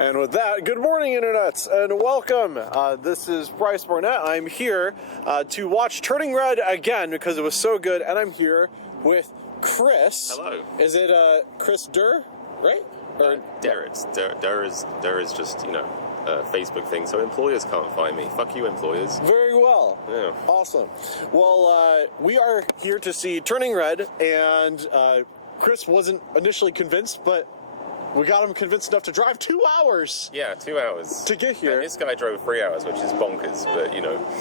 And with that, good morning, Internets, and welcome. This is Bryce Barnett. I'm here to watch Turning Red again because it was so good, and I'm here with Chris. Hello. Is it Chris Durr, right? Or Durr is just, a Facebook thing, so employers can't find me. Fuck you, employers. Very well. Yeah. Awesome. Well, we are here to see Turning Red, and Chris wasn't initially convinced, but we got him convinced enough to drive 2 hours. Yeah, 2 hours. To get here. And this guy drove 3 hours, which is bonkers, but,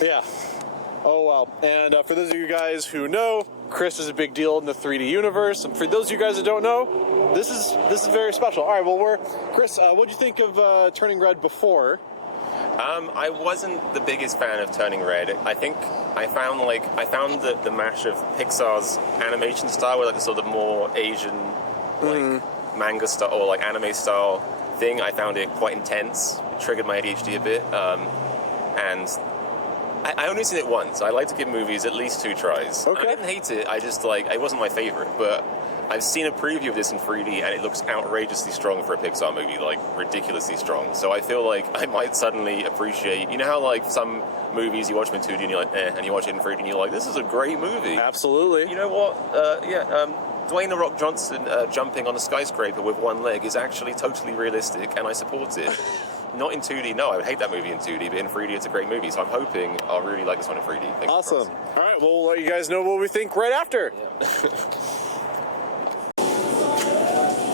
Yeah. Oh, well. And for those of you guys who know, Chris is a big deal in the 3D universe. And for those of you guys that don't know, this is very special. All right, well, Chris, what'd you think of Turning Red before? I wasn't the biggest fan of Turning Red. I think I found the mash of Pixar's animation style with like the sort of more Asian, manga style or like anime style thing. I found it quite intense. It triggered my ADHD a bit. And I only seen it once. I like to give movies at least 2 tries. Okay. I didn't hate it. I just it wasn't my favorite, but I've seen a preview of this in 3D, and it looks outrageously strong for a Pixar movie, like ridiculously strong. So I feel like I might suddenly appreciate. You know how like some movies you watch them in 2D and you're like, and you watch it in 3D and you're like, this is a great movie. Absolutely. You know what? Dwayne "The Rock" Johnson jumping on a skyscraper with one leg is actually totally realistic, and I support it. Not in 2D, no, I would hate that movie in 2D, but in 3D it's a great movie, so I'm hoping I'll really like this one in 3D. Awesome. All right, well, we'll let you guys know what we think right after. Yeah.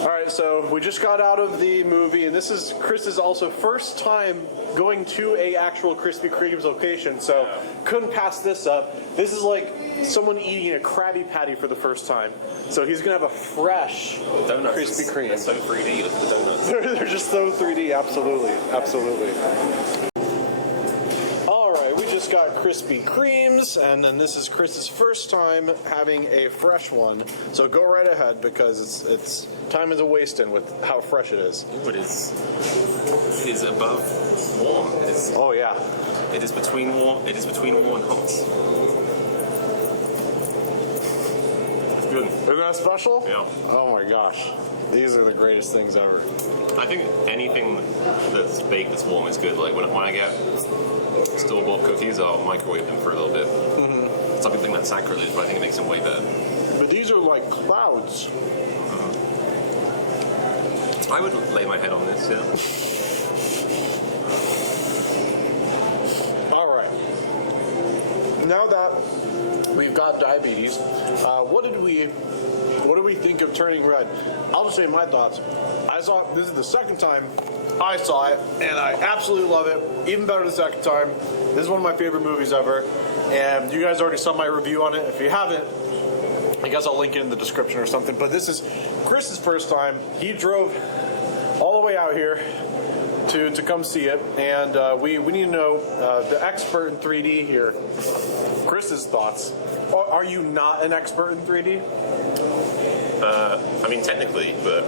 All right, so we just got out of the movie, and this is Chris's also first time going to a actual Krispy Kreme's location, so couldn't pass this up. This is like someone eating a Krabby Patty for the first time, so he's gonna have a fresh Donuts. Krispy Kreme. They're so 3D, look at the donuts. They're just so 3D, absolutely. All right, we just got Krispy Kremes, and then this is Chris's first time having a fresh one. So go right ahead because it's time is a wasting with how fresh it is. Ooh, it is above warm. Oh yeah. It is between warm and hot. It's good. Isn't that special? Yeah. Oh my gosh. These are the greatest things ever. I think anything that's baked that's warm is good. Like when I get store-bought cookies, I'll microwave them for a little bit. Mm-hmm. Some people think that's sacrilege, but I think it makes them way better. But these are like clouds. I would lay my head on this, yeah. All right. Now that we've got diabetes, what do we think of Turning Red? I'll just say my thoughts. I saw it, this is the second time I saw it, and I absolutely love it. Even better the second time. This is one of my favorite movies ever, and you guys already saw my review on it. If you haven't, I guess I'll link it in the description or something. But this is Chris's first time. He drove all the way out here to come see it, and we need to know the expert in 3D here, Chris's thoughts. Are you not an expert in 3D? I mean, technically, but...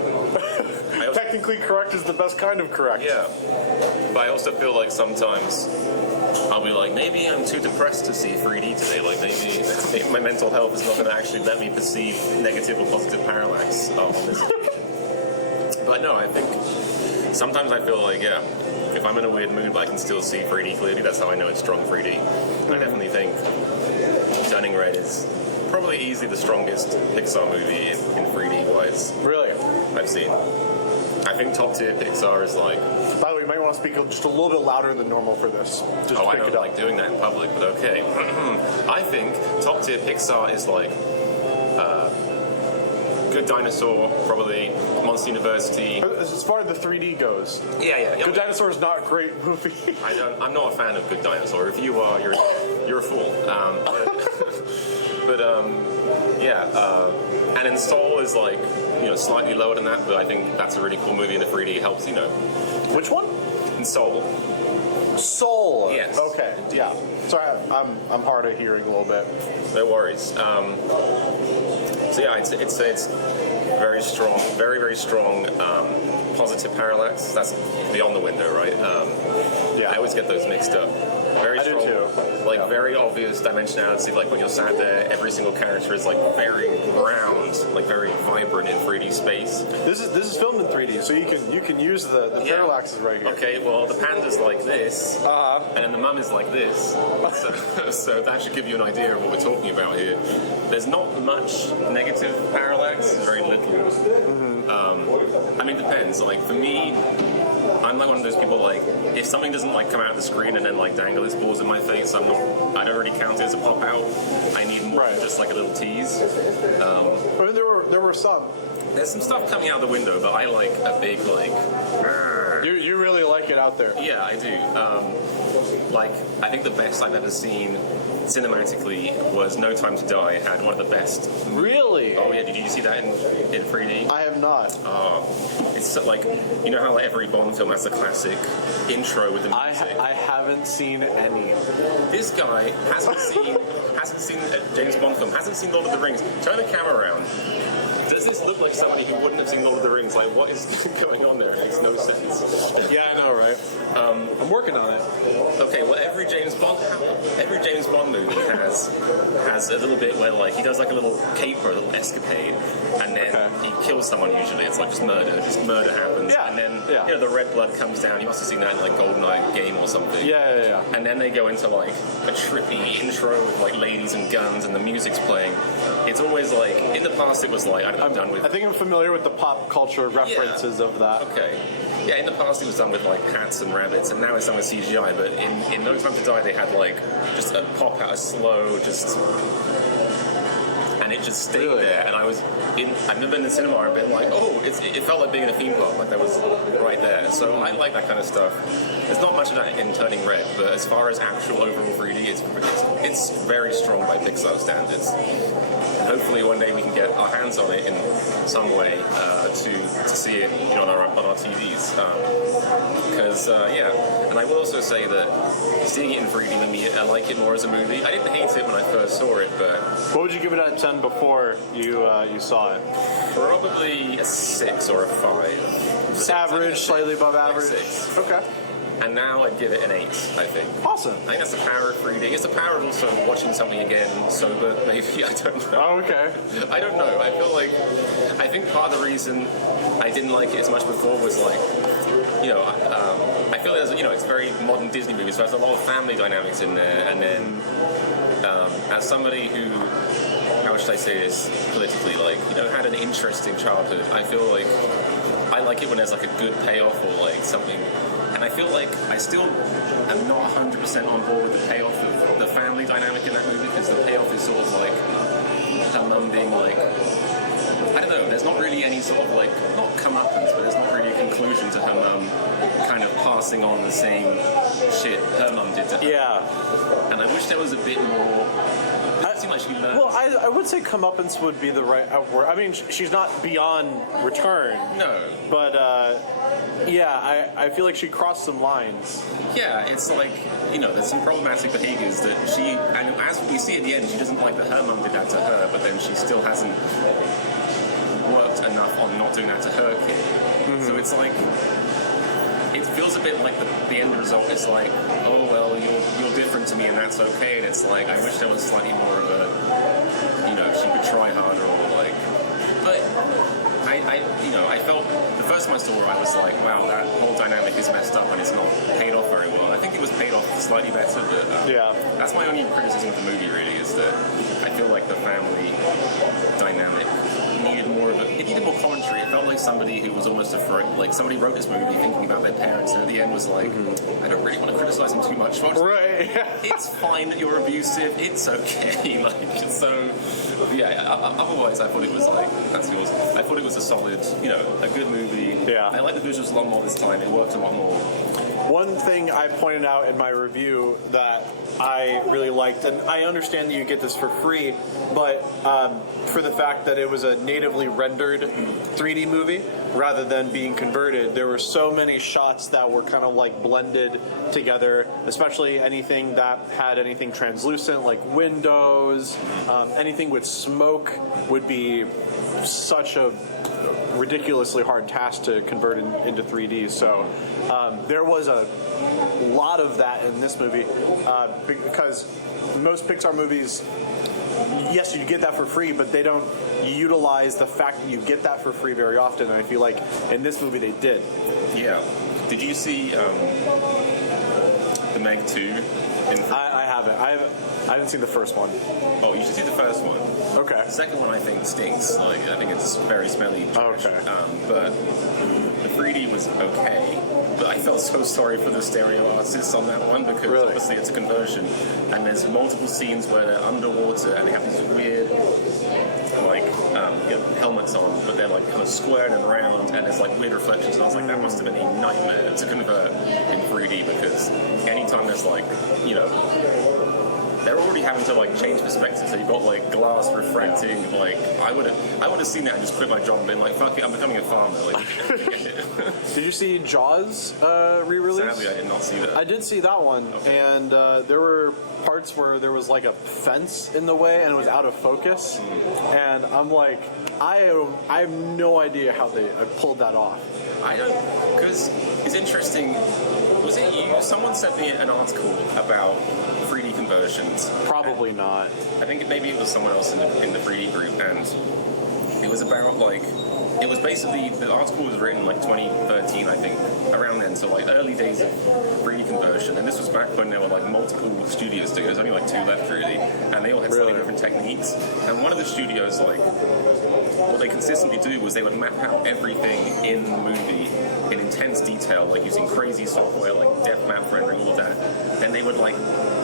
Technically correct is the best kind of correct. Yeah. But I also feel like sometimes I'll be like, maybe I'm too depressed to see 3D today. Like, maybe my mental health is not going to actually let me perceive negative or positive parallax on this occasion. But no, I think sometimes I feel like, if I'm in a weird mood, but I can still see 3D clearly. That's how I know it's strong 3D. And I definitely think Turning Red is probably easily the strongest Pixar movie in 3D-wise. Really? I've seen. I think top-tier Pixar is like... By the way, you might want to speak just a little bit louder than normal for this. Just I don't like doing that in public, but okay. I think top-tier Pixar is like Good Dinosaur, probably Monster University. As far as the 3D goes. Yeah. Good Dinosaur is not a great movie. I'm not a fan of Good Dinosaur. If you are, you're a fool. And then Soul is like, slightly lower than that, but I think that's a really cool movie, and the 3D helps, Which one? In Soul. Soul. Yes. Okay. Yeah. Sorry, I'm hard of hearing a little bit. No worries. It's very strong, very, very strong positive parallax. That's beyond the window, right? Yeah. I always get those mixed up. Very I do strong, too. like Yeah. very obvious dimensionality. Like when you're sat there, every single character is like very round, like very vibrant in 3D space. This is filmed in 3D, so you can use the Yeah. parallaxes right here. Okay, well the panda's like this, and then the mum is like this. So that should give you an idea of what we're talking about here. There's not much negative parallax. Very little. I mean, it depends. Like for me, I'm like one of those people. Like if something doesn't like come out of the screen and then like dangle its balls in my face, I don't really count it as a pop out. I need more than just like a little tease. I mean, there were some. There's some stuff coming out the window, but I like a big like. You really like it out there. Yeah, I do. Like, I think the best I've ever seen cinematically was No Time to Die. It had one of the best. Really? Oh yeah, did you see that in 3D? I have not. It's so, like, you know how like every Bond film has the classic intro with the music? I haven't seen any. This guy hasn't seen a James Bond film, hasn't seen Lord of the Rings. Turn the camera around. Does this look like somebody who wouldn't have seen Lord of the Rings? Like, what is going on there? It makes no sense. Yeah, I know, right? I'm working on it. Okay, well, every James Bond movie has a little bit where like he does like a little caper, a little escapade, and then he kills someone. Usually, it's like just murder happens, Yeah. and then Yeah. you know the red blood comes down. You must have seen that in like GoldenEye game or something. Yeah. And then they go into like a trippy intro with like ladies and guns, and the music's playing. It's always like in the past it was like I'm done with. I think I'm familiar with the pop culture references of that. Okay. Yeah, in the past it was done with like hats and rabbits, and now it's done with CGI. But in No Time to Die, they had like just a pop out, a slow, just, and it just stayed there. And I've never been in the cinema and been like, oh, it felt like being in a theme park, like that was right there. So I like that kind of stuff. There's not much of that in Turning Red, but as far as actual overall 3D, it's very strong by Pixar standards. And hopefully one day we can get our hands on it in some way to see it, you know, on our TVs. Because and I will also say that seeing it in 3D with me, I like it more as a movie. I didn't hate it when I first saw it, but What would you give it out of 10 before you saw it? probably a 6 or a 5. Average, slightly above Like average. 6. Okay. And now I'd give it an 8, I think. Awesome. I think that's the power of 3D. It's the power of also watching something again sober, maybe. I don't know. Oh, okay. I don't know. I think part of the reason I didn't like it as much before was like, you know, I feel there's, you know, it's very modern Disney movie, so there's a lot of family dynamics in there. And then, as somebody who, how should I say this politically, like, you know, had an interesting childhood, I feel like I like it when there's like a good payoff or like something. And I feel like I still am not 100% on board with the payoff of the family dynamic in that movie, because the payoff is sort of like her mum being like, I don't know, there's not really any sort of like, not comeuppance, but there's not really a conclusion to her mum kind of passing on the same shit her mum did to her. Yeah. And I wish there was a bit more. It doesn't seem like she learned. Well, I would say comeuppance would be the right word. I mean, she's not beyond return. No. But, yeah, I feel like she crossed some lines. Yeah, it's like, you know, there's some problematic behaviors that she, and as we see at the end, she doesn't like that her mum did that to her, but then she still hasn't worked enough on not doing that to her kid. Mm-hmm. So it's like, it feels a bit like the end result is like, oh, well, you're different to me and that's okay, and it's like, I wish there was slightly more of a, you know, she could try harder or like, but I felt the first time I saw her, I was like, wow, that whole dynamic is messed up and it's not paid off very well. I think it was paid off slightly better, but Yeah. that's my only criticism of the movie, really, is that I feel like the family dynamic needed more of it needed more commentary. It felt like somebody who was almost afraid, like somebody wrote this movie thinking about their parents, and at the end was like, I don't really want to criticize them too much. Right. It's fine that you're abusive. It's okay. Like, so, yeah. Otherwise, I thought it was like, that's yours. I thought it was a solid, you know, a good movie. Yeah. I like the visuals a lot more this time. It worked a lot more. One thing I pointed out in my review that I really liked, and I understand that you get this for free, but for the fact that it was a natively rendered 3D movie rather than being converted, there were so many shots that were kind of like blended together, especially anything that had anything translucent like windows, anything with smoke smoke would be such a ridiculously hard task to convert into 3D. So there was a lot of that in this movie because most Pixar movies, yes, you get that for free, but they don't utilize the fact that you get that for free very often. And I feel like in this movie they did. Yeah. Did you see the Meg 2? I haven't. I haven't seen the first one. Oh, you should see the first one. Okay. The second one I think stinks. Like I think it's very smelly. Okay. But the 3D was okay. But I felt so sorry for the stereo artists on that one because obviously it's a conversion, and there's multiple scenes where they're underwater and they have these weird helmets on, but they're like kind of squared and round, and there's like weird reflections. And I was like, that must have been a nightmare to convert in 3D because anytime there's they're already having to change perspective. So you've got glass refracting. I would have seen that and just quit my job and been like, fuck it, I'm becoming a farmer. Did you see Jaws re-release? Sadly, I did not see that. I did see that one, and there were parts where there was a fence in the way and it was out of focus, and I'm like, I have no idea how they pulled that off. I don't, because it's interesting. Was it you? Someone sent me an article about 3D conversions. Probably not. I think maybe it was someone else in the 3D group, and it was about it was basically, the article was written 2013, I think, around then, so early days of 3D conversion, and this was back when there were multiple studios. There's only 2 left really, and they all had slightly different techniques. And one of the studios, what they consistently do was they would map out everything in the movie in intense detail, using crazy software like depth map rendering, all of that. Then they would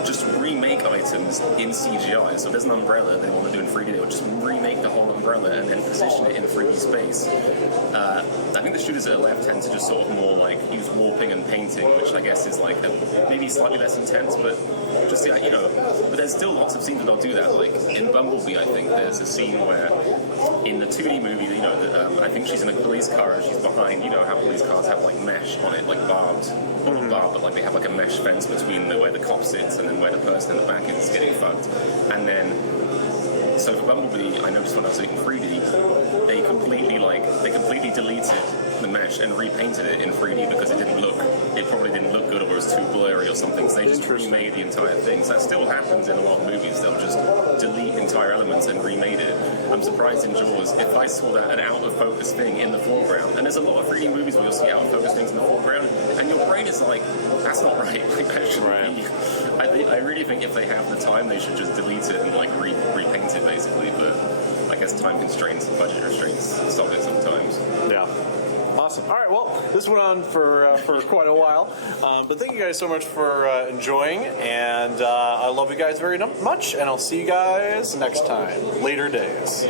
just remake items in CGI. So there's an umbrella they want to do in 3D, they would just remake the whole umbrella and then position it in 3D space. I think the studios that are left tend to just sort of more use warping and painting, which I guess is maybe slightly less intense, but just but there's still lots of scenes that they'll do that. In Bumblebee, I think there's a scene where in the 2D movie, I think she's in a police car and she's behind, how police cars have mesh on it, barbed, not barbed, but they have a mesh fence between where the cop sits and then where the person in the back is getting fucked. And then, so for Bumblebee, I noticed when I was in 3D, they completely deleted the mesh and repainted it in 3D because it probably didn't look good or it was too blurry or something. So they just remade the entire thing. So that still happens in a lot of movies. They'll just delete entire elements and remade it. I'm surprised in Jaws, if I saw an out of focus thing in the foreground, and there's a lot of 3D movies where you'll see out of focus things in the foreground, and your brain is that's not right. That shouldn't be. I really think if they have the time, they should just delete it and repaint it basically. But I guess time constraints and budget restraints stop it sometimes. Yeah. Awesome. All right. Well, this went on for quite a while, but thank you guys so much for enjoying, and I love you guys very much, and I'll see you guys next time. Later days.